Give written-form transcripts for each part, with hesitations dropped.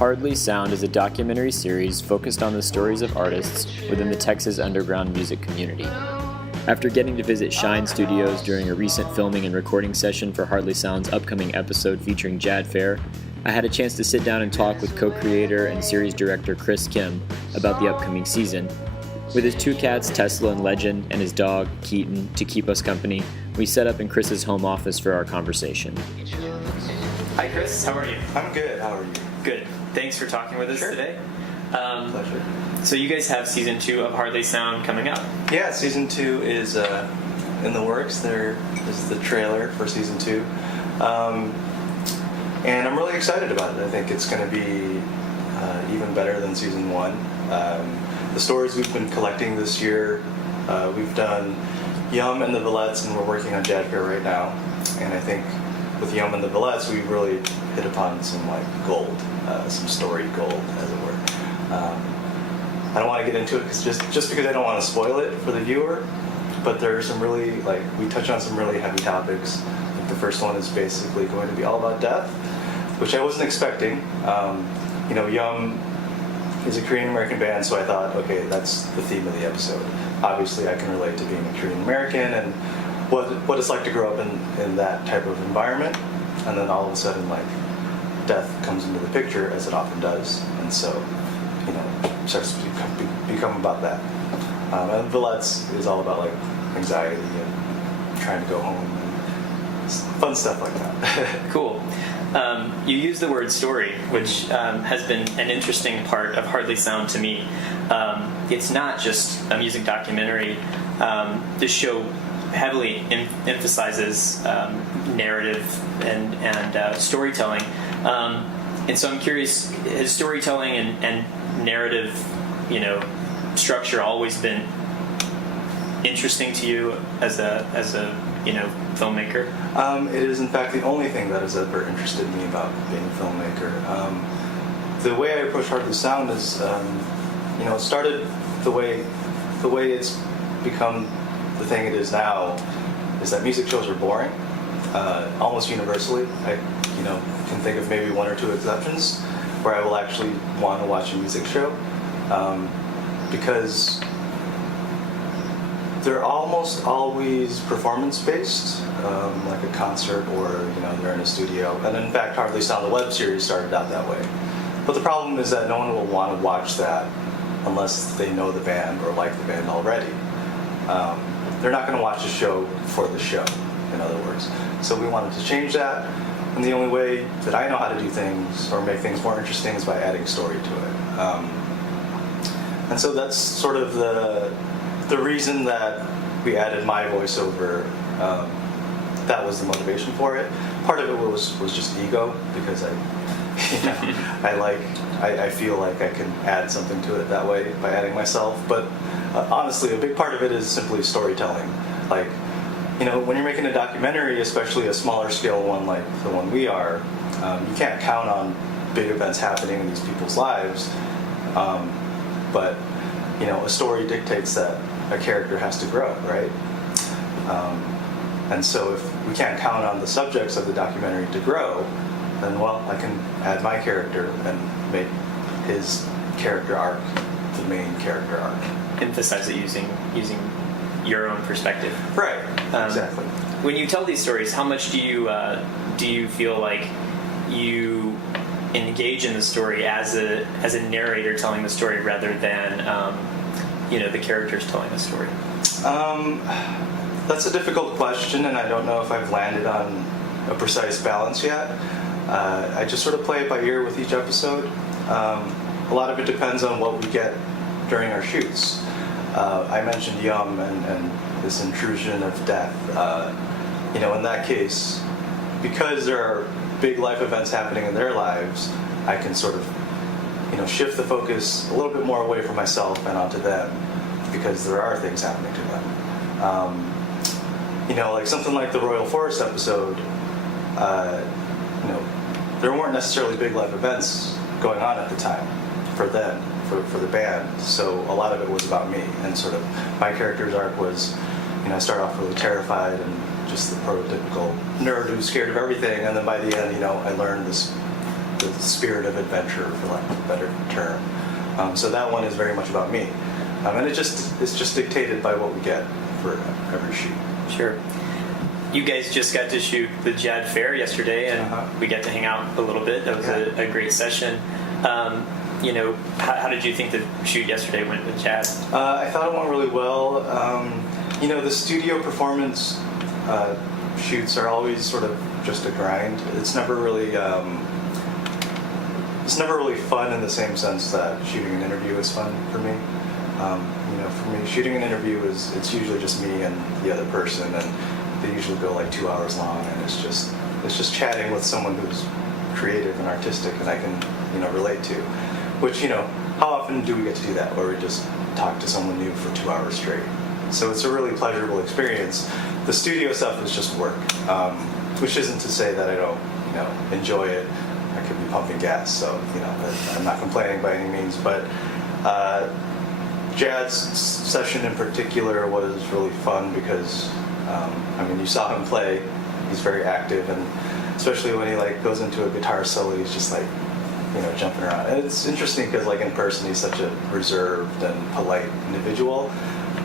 Hardly Sound is a documentary series focused on the stories of artists within the Texas underground music community. After getting to visit Shine Studios during a recent filming and recording session for Hardly Sound's upcoming episode featuring Jad Fair, I had a chance to sit down and talk with co-creator and series director Chris Kim about the upcoming season. With his two cats, Tesla and Legend, and his dog, Keaton, to keep us company, we set up in Chris's home office for our conversation. Hi Chris, how are you? I'm good, how are you? Good. Thanks for talking with us today. Pleasure. So you guys have season 2 of Hardly Sound coming up. Yeah, season 2 is in the works. There is the trailer for season 2. And I'm really excited about it. I think it's going to be even better than season 1. The stories we've been collecting this year, we've done Yum and the Villettes, and we're working on Jad Fair right now. And I think with Yum and the Villettes, we really hit upon some gold, some story gold, as it were. I don't want to get into it just because I don't want to spoil it for the viewer, but there are some really, we touch on some really heavy topics. Like the first one is basically going to be all about death, which I wasn't expecting. Yum is a Korean American band, so I thought, okay, that's the theme of the episode. Obviously, I can relate to being a Korean American and what it's like to grow up in that type of environment, and then all of a sudden, death comes into the picture, as it often does, and so, starts to become about that. And Villettes is all about, anxiety and trying to go home and fun stuff like that. Cool. You use the word story, which has been an interesting part of Hardly Sound to me. It's not just a music documentary. This show heavily emphasizes narrative and storytelling. And so I'm curious, has storytelling and narrative, structure always been interesting to you as a filmmaker? It is in fact the only thing that has ever interested me about being a filmmaker. The way I approach Hardly Sound is, it started the way it's become the thing it is now, is that music shows are boring, almost universally. I can think of maybe one or two exceptions where I will actually want to watch a music show, because they're almost always performance-based, like a concert, or they're in a studio. And in fact, Hardly Sound, the web series, started out that way. But the problem is that no one will want to watch that unless they know the band or like the band already. They're not going to watch a show for the show, in other words. So we wanted to change that, and the only way that I know how to do things or make things more interesting is by adding story to it. And so that's sort of the reason that we added my voiceover. That was the motivation for it. Part of it was just ego, because I feel like I can add something to it that way by adding myself. But honestly, a big part of it is simply storytelling. When you're making a documentary, especially a smaller scale one like the one we are, you can't count on big events happening in these people's lives. But a story dictates that a character has to grow, right? And so if we can't count on the subjects of the documentary to grow, then, I can add my character and make his character arc the main character arc. Emphasize it using your own perspective. Right, exactly. When you tell these stories, how much do you feel like you engage in the story as a narrator telling the story rather than the characters telling the story? That's a difficult question, and I don't know if I've landed on a precise balance yet. I just sort of play it by ear with each episode. A lot of it depends on what we get during our shoots. I mentioned Yum and this intrusion of death. In that case, because there are big life events happening in their lives, I can sort of, shift the focus a little bit more away from myself and onto them, because there are things happening to them. Something like the Royal Forest episode, there weren't necessarily big life events going on at the time for them, for the band. So a lot of it was about me, and sort of my character's arc was, I start off really terrified and just the prototypical nerd who's scared of everything, and then by the end, I learned this the spirit of adventure, for lack of a better term. So that one is very much about me, and it's just dictated by what we get for every shoot. Sure. You guys just got to shoot with Jad Fair yesterday, and we got to hang out a little bit. That was a great session. How did you think the shoot yesterday went with Jad? I thought it went really well. The studio performance shoots are always sort of just a grind. It's never really fun in the same sense that shooting an interview is fun for me. For me, shooting an interview it's usually just me and the other person, and they usually go like 2 hours long, and it's just chatting with someone who's creative and artistic and I can relate to. Which how often do we get to do that, where we just talk to someone new for 2 hours straight? So it's a really pleasurable experience. The studio stuff is just work, which isn't to say that I don't enjoy it. I could be pumping gas, so I'm not complaining by any means. But Jad's session in particular was really fun because you saw him play. He's very active, and especially when he goes into a guitar solo, he's just jumping around. And it's interesting because in person he's such a reserved and polite individual,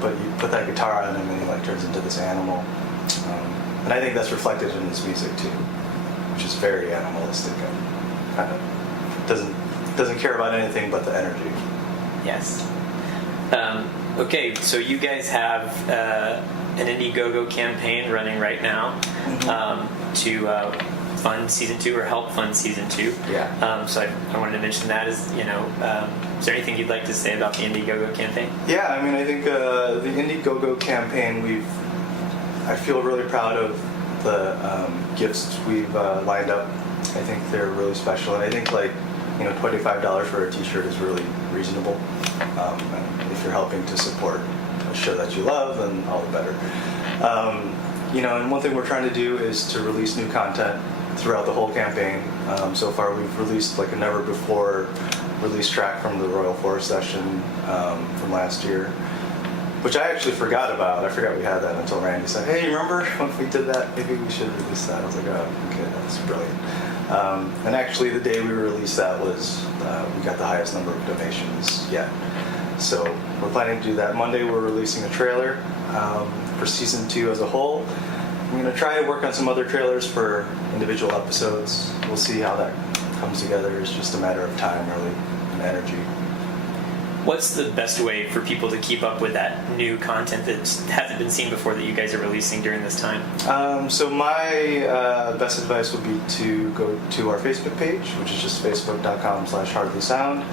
but you put that guitar on him and he turns into this animal. And I think that's reflected in his music too, which is very animalistic and kind of doesn't care about anything but the energy. Yes. Okay, so you guys have an Indiegogo campaign running right now to fund season 2 or help fund season 2. Yeah. So I wanted to mention that is there anything you'd like to say about the Indiegogo campaign? Yeah, I think the Indiegogo campaign, I feel really proud of the gifts we've lined up. I think they're really special, and I think $25 for a t-shirt is really reasonable. And if you're helping to support a show that you love, then all the better. And one thing we're trying to do is to release new content throughout the whole campaign. So far we've released a never before release track from the Royal Forest session from last year, which I actually forgot about. I forgot we had that until Randy said, "Hey, remember when we did that? Maybe we should release that." I was like, "Oh, okay, that's brilliant." And actually the day we released that was we got the highest number of donations yet. So we're planning to do that. Monday we're releasing a trailer for season 2 as a whole. I'm going to try to work on some other trailers for individual episodes. We'll see how that comes together. It's just a matter of time, really, and energy. What's the best way for people to keep up with that new content that hasn't been seen before that you guys are releasing during this time? So my best advice would be to go to our Facebook page, which is just facebook.com/hardlysound.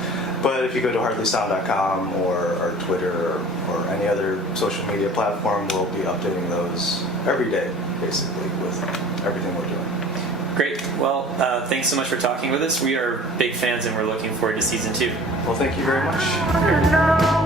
But if you go to hardlysound.com or our Twitter or any other social media platform, we'll be updating those every day, basically, with everything we're doing. Great. Well, thanks so much for talking with us. We are big fans, and we're looking forward to season 2. Well, thank you very much.